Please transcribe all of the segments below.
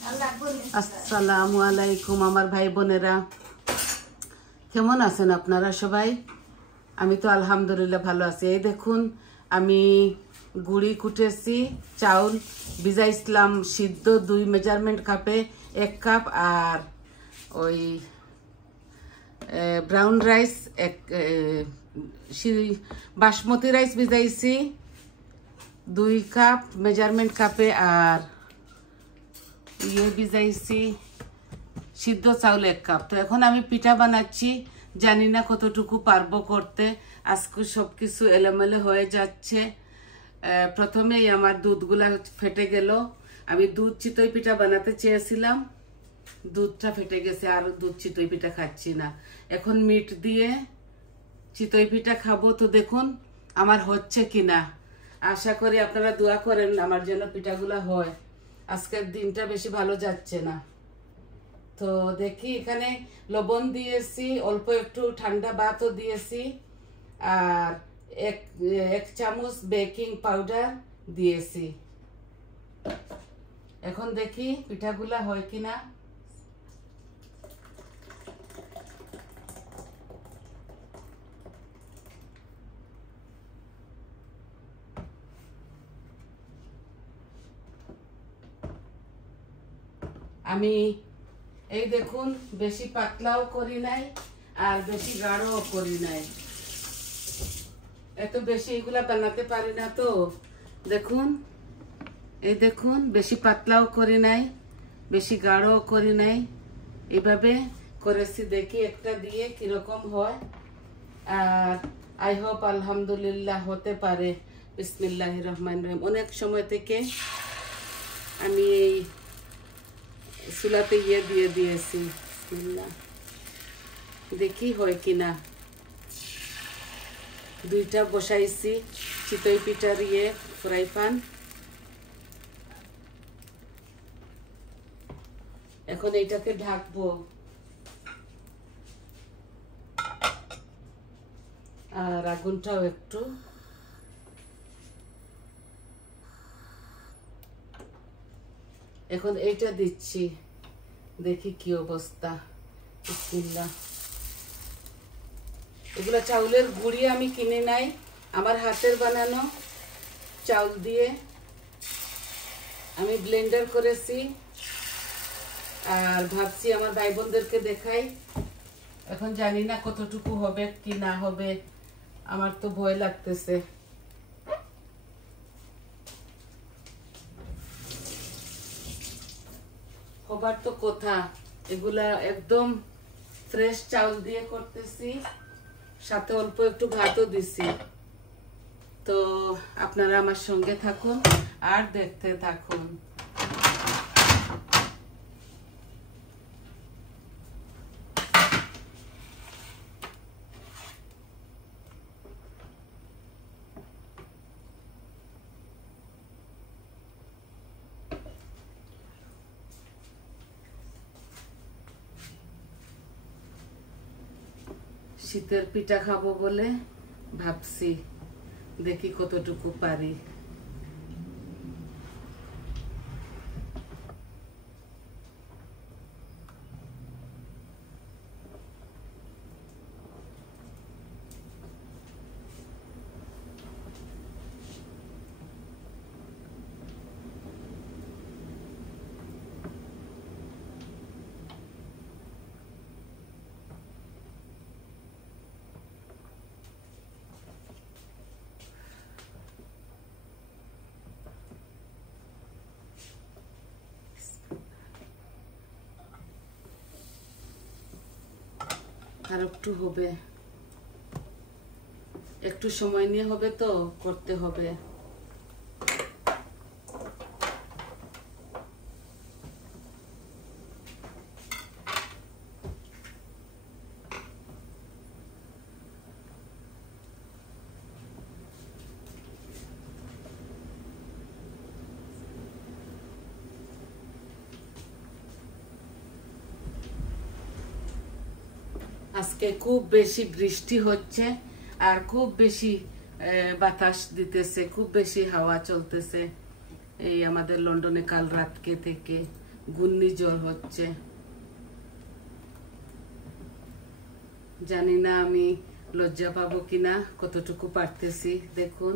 আসসালামু আলাইকুম আমার ভাই বোনেরা, কেমন আছেন আপনারা সবাই? আমি তো আলহামদুলিল্লাহ ভালো আছি। এই দেখুন, আমি গুড়ি কুটেছি, চাউল ভিজাইছিলাম সিদ্ধ 2 মেজারমেন্ট কাপে 1 কাপ, আর ওই ব্রাউন রাইস বাসমতি রাইস ভিজাইছি 2 কাপ মেজারমেন্ট কাপে, আর ভিজাইছি সিদ্ধ চাউল 1 কাপ। তো এখন আমি পিঠা বানাচ্ছি, জানি না কতটুকু পারবো করতে। আজকে সবকিছু এলোমেলো হয়ে যাচ্ছে। প্রথমেই আমার দুধগুলা ফেটে গেল। আমি দুধ চিতই পিঠা বানাতে চেয়েছিলাম, দুধটা ফেটে গেছে, আর দুধ চিতই পিঠা খাচ্ছি না। এখন মিট দিয়ে চিতই পিঠা খাবো। তো দেখুন আমার হচ্ছে কিনা। আশা করি আপনারা দোয়া করেন আমার যেন পিঠাগুলা হয়। আজকের দিনটা বেশি ভালো যাচ্ছে না। তো দেখি, এখানে লবণ দিয়েছি, অল্প একটু ঠান্ডা ভাতও দিয়েছি, আর এক চামচ বেকিং পাউডার দিয়েছি। এখন দেখি পিঠাগুলা হয় কিনা। আমি এই দেখুন বেশি পাতলাও করি নাই আর বেশি গাঢ়ও করি নাই। এত বেশি এগুলা বানাতে পারি না। তো দেখুন, এই দেখুন বেশি পাতলাও করি নাই, বেশি গাঢ়ও করি নাই, এইভাবে করেছি। দেখি একটা দিয়ে কিরকম হয়। আর আই হোপ আলহামদুলিল্লাহ হতে পারে। বিসমিল্লাহির রহমানির রহিম। অনেক সময় থেকে আমি এই চুলাতে দিয়ে দিয়েছি। দেখি হয় কিনা। 2টা বসাইছি চিতই পিঠার ফ্রাই প্যান। এখন এইটাকে ঢাকবো, আর আগুনটাও একটু এখন এইটা দিচ্ছি, দেখি কি অবস্থা। বিসমিল্লাহ। এগুলা চাউলের গুঁড়ি আমি কিনে নাই, আমার হাতের বানানো চাউল দিয়ে আমি ব্লেন্ডার করেছি। আর ভাবছি আমার ভাই বোনদেরকে দেখাই। এখন জানি না কতটুকু হবে কি না হবে, আমার তো ভয় লাগতেছে। হবার তো কথা। এগুলা একদম ফ্রেশ চাউল দিয়ে করতেছি, সাথে অল্প একটু ভাতও দিছি। তো আপনারা আমার সঙ্গে থাকুন আর দেখতে থাকুন। শীতের পিঠা খাবো বলে ভাবছি, দেখি কতটুকু পারি। আর একটু হবে, একটু সময় নিয়ে হবে, তো করতে হবে। আজকে খুব বেশি বৃষ্টি হচ্ছে, আর খুব বেশি বাতাস দিতেছে, খুব বেশি হাওয়া চলতেছে। এই আমাদের লন্ডনে কাল রাতকে থেকে ঘূর্ণিঝড় হচ্ছে। জানি না আমি লজ্জা পাবো কিনা, কতটুকু পারতেছি। দেখুন,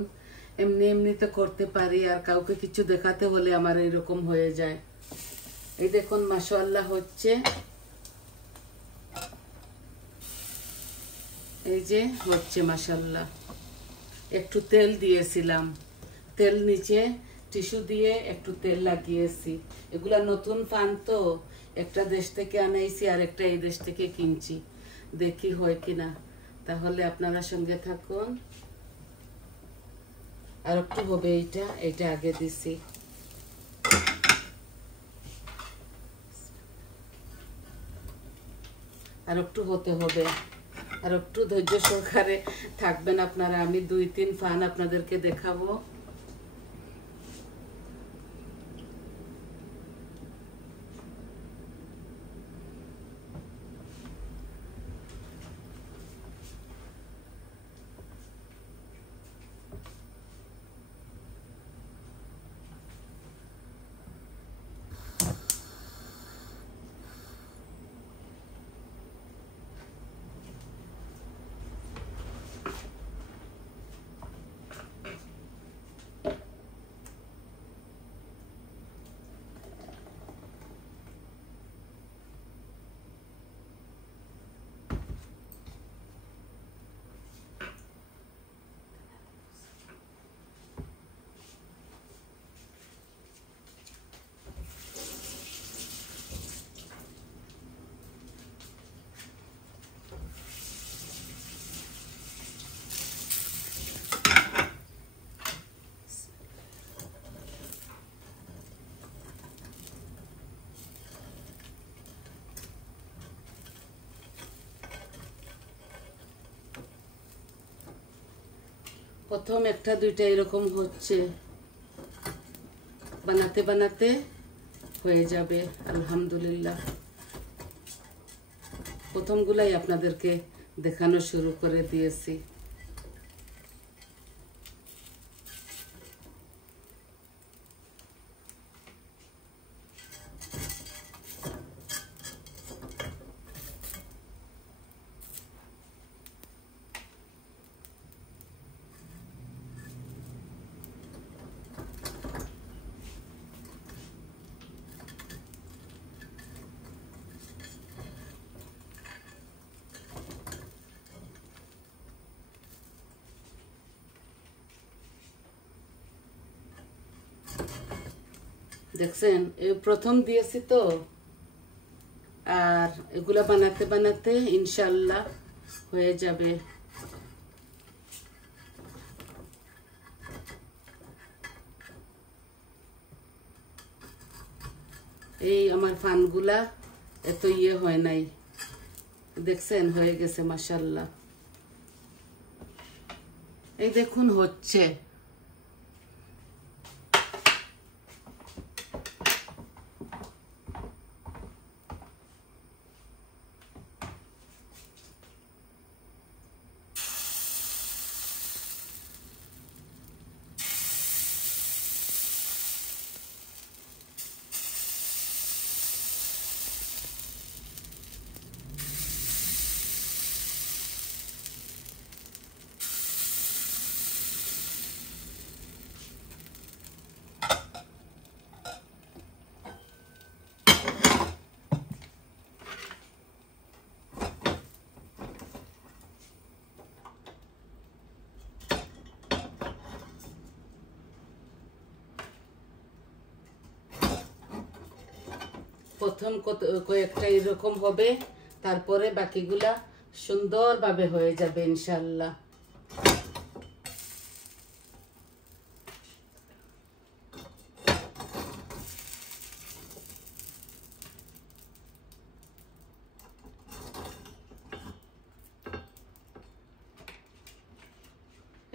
এমনি এমনি তো করতে পারি, আর কাউকে কিছু দেখাতে হলে আমার এইরকম হয়ে যায়। এই দেখুন মাশাআল্লাহ হচ্ছে, এই যে হচ্ছে মাশাআল্লাহ। একটু তেল দিয়েছিলাম, তেল নিচে টিস্যু দিয়ে একটু তেল লাগিয়েছি। এগুলা নতুন ফান তো, একটা দেশ থেকে আনাইছি আর একটা এই দেশ থেকে কিনছি, দেখি হয় কিনা। তাহলে আপনারা সঙ্গে থাকুন। আর একটু হবে, এইটা আগে দিছি। আর একটু হতে হবে, আর একটু ধৈর্য সহকারে থাকবেন আপনারা। আমি 2-3 ফান আপনাদেরকে দেখাবো। প্রথম 1-2টা এরকম হচ্ছে, বানাতে বানাতে হয়ে যাবে আলহামদুলিল্লাহ। প্রথমগুলাই আপনাদেরকে দেখানো শুরু করে দিয়েছি। দেখছেন, এই প্রথম দিয়েছি তো, আর এগুলা বানাতে বানাতে ইনশাআল্লাহ হয়ে যাবে। এই আমার ফানগুলা এত হয় নাই, দেখছেন হয়ে গেছে মাশাআল্লাহ। এই দেখুন হচ্ছে, প্রথম কয়েকটা এরকম হবে, তারপরে বাকিগুলা সুন্দরভাবে হয়ে যাবে ইনশাআল্লাহ।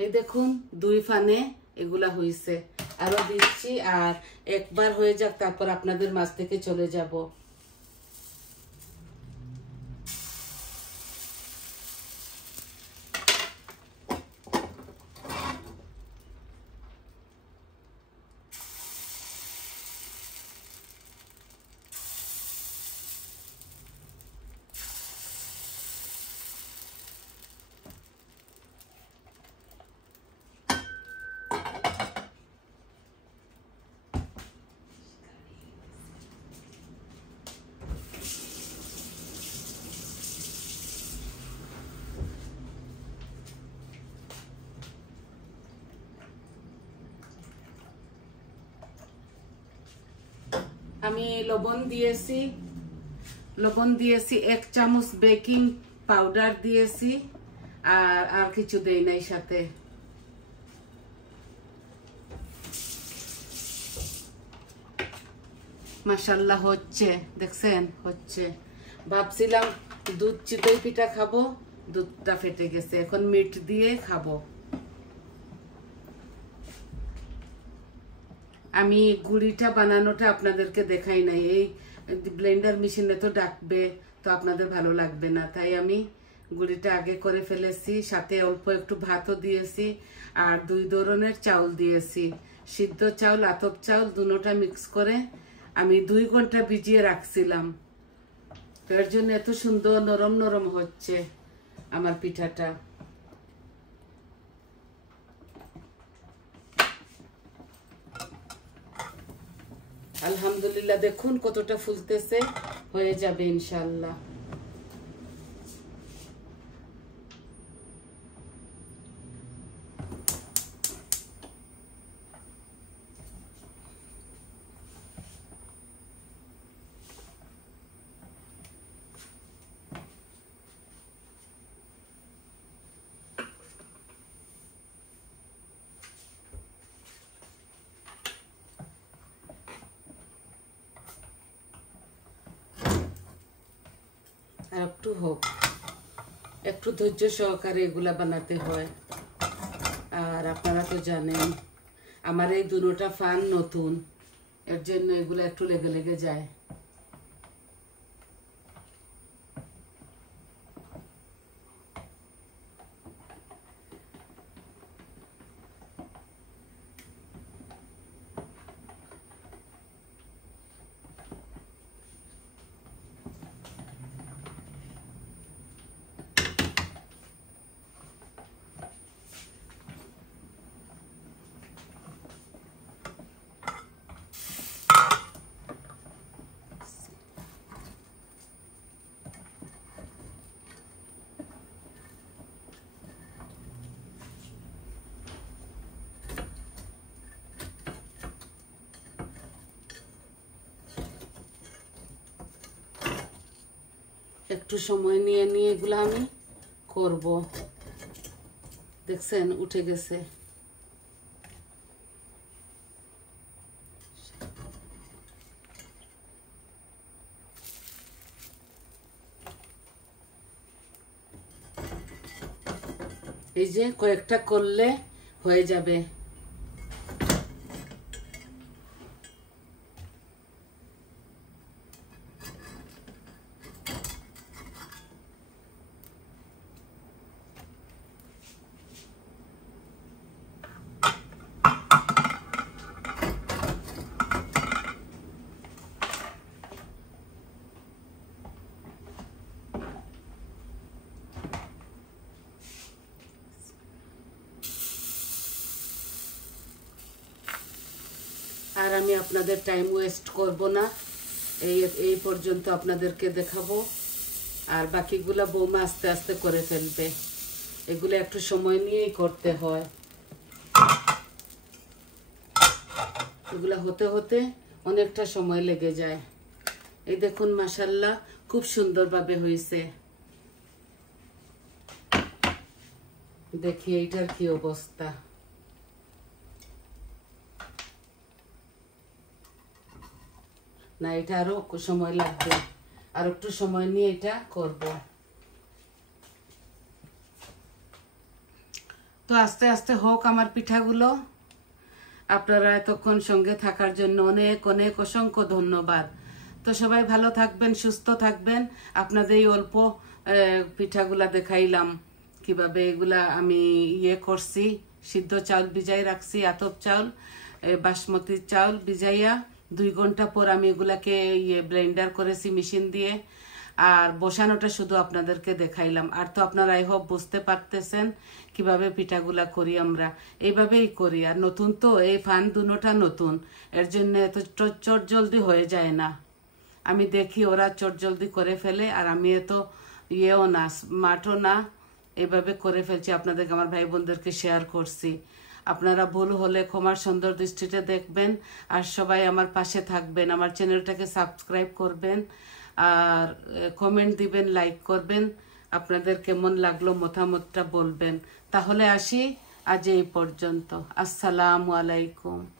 এই দেখুন 2 ফানে এগুলা হইছে, আরো দিচ্ছি, আর একবার হয়ে যাক, তারপর আপনাদের মাঝ থেকে চলে যাব। আমি লবণ দিয়েছি 1 চামচ বেকিং পাউডার দিয়েছি আর কিছু দেই নাই সাথে। মাশাআল্লাহ হচ্ছে, দেখছেন হচ্ছে। ভাবছিলাম দুধ চিতই পিঠা খাবো, দুধটা ফেটে গেছে, এখন মিট দিয়ে খাবো। আমি গুড়িটা বানানোটা আপনাদেরকে দেখাই নাই, এই ব্লেন্ডার মেশিনে তো ডাকবে, তো আপনাদের ভালো লাগবে না, তাই আমি গুড়িটা আগে করে ফেলেছি। সাথে অল্প একটু ভাতও দিয়েছি আর 2 ধরনের চাউল দিয়েছি, সিদ্ধ চাউল আতপ চাউল দুটোটা মিক্স করে আমি 2 ঘন্টা ভিজিয়ে রাখছিলাম। তো এর জন্য এত সুন্দর নরম নরম হচ্ছে আমার পিঠাটা। আলহামদুলিল্লাহ, দেখুন কতটা ফুলতেছে, হয়ে যাবে ইনশাআল্লাহ। আর একটু হোক, একটু ধৈর্য সহকারে এগুলা বানাতে হয়। আর আপনারা তো জানেন আমার এই দুটোটা ফান নতুন, এর জন্য এগুলো একটু লেগে লেগে যায়। একটু সময় নিয়ে নিয়ে এগুলো আমি করব। দেখছেন উঠে গেছে। এই যে কয়েকটা করলে হয়ে যাবে। আর আমি আপনাদের টাইম ওয়েস্ট করব না, এই পর্যন্ত আপনাদেরকে দেখাবো। আর বাকিগুলো বৌমা আস্তে আস্তে করে ফেলবে, এগুলো একটু সময় নিয়েই করতে হয়। এগুলো হতে হতে অনেকটা সময় লেগে যায়। এই দেখুন মাশাআল্লাহ খুব সুন্দরভাবে হয়েছে। দেখি এইটার কি অবস্থা। না, এটা আরো সময় লাগবে, আর একটু সময় নিয়ে এটা করব। তো আস্তে আস্তে হোক আমার পিঠাগুলো। আপনারা এতক্ষণ সঙ্গে থাকার জন্য অনেক অনেক অসংখ্য ধন্যবাদ। তো সবাই ভালো থাকবেন, সুস্থ থাকবেন। আপনাদের এই অল্প পিঠাগুলা দেখাইলাম কিভাবে এগুলা আমি করছি। সিদ্ধ চাউল ভিজাই রাখছি, আতপ চাউল বাসমতি চাউল ভিজাইয়া 2 ঘন্টা পর আমি এগুলাকে ব্লেন্ডার করেছি মেশিন দিয়ে। আর বসানোটা শুধু আপনাদেরকে দেখাইলাম। আর তো আপনারা আই হোপ বুঝতে পারতেছেন কিভাবে পিঠাগুলা করি। আমরা এইভাবেই করি। আর নতুন তো এই ফান দুটোটা নতুন, এর জন্য এত চট জলদি হয়ে যায় না। আমি দেখি ওরা চট জলদি করে ফেলে, আর আমি এত না স্মার্টও না, এইভাবে করে ফেলছি। আপনাদেরকে আমার ভাই বোনদেরকে শেয়ার করছি। আপনারা ভুল হলে ক্ষমার সুন্দর দৃষ্টিতে দেখবেন, আর সবাই আমার পাশে থাকবেন, আমার চ্যানেলটাকে সাবস্ক্রাইব করবেন, আর কমেন্ট দিবেন, লাইক করবেন, আপনাদের কেমন লাগলো মতামতটা বলবেন। তাহলে আসি, আজ এই পর্যন্ত। আসসালামু আলাইকুম।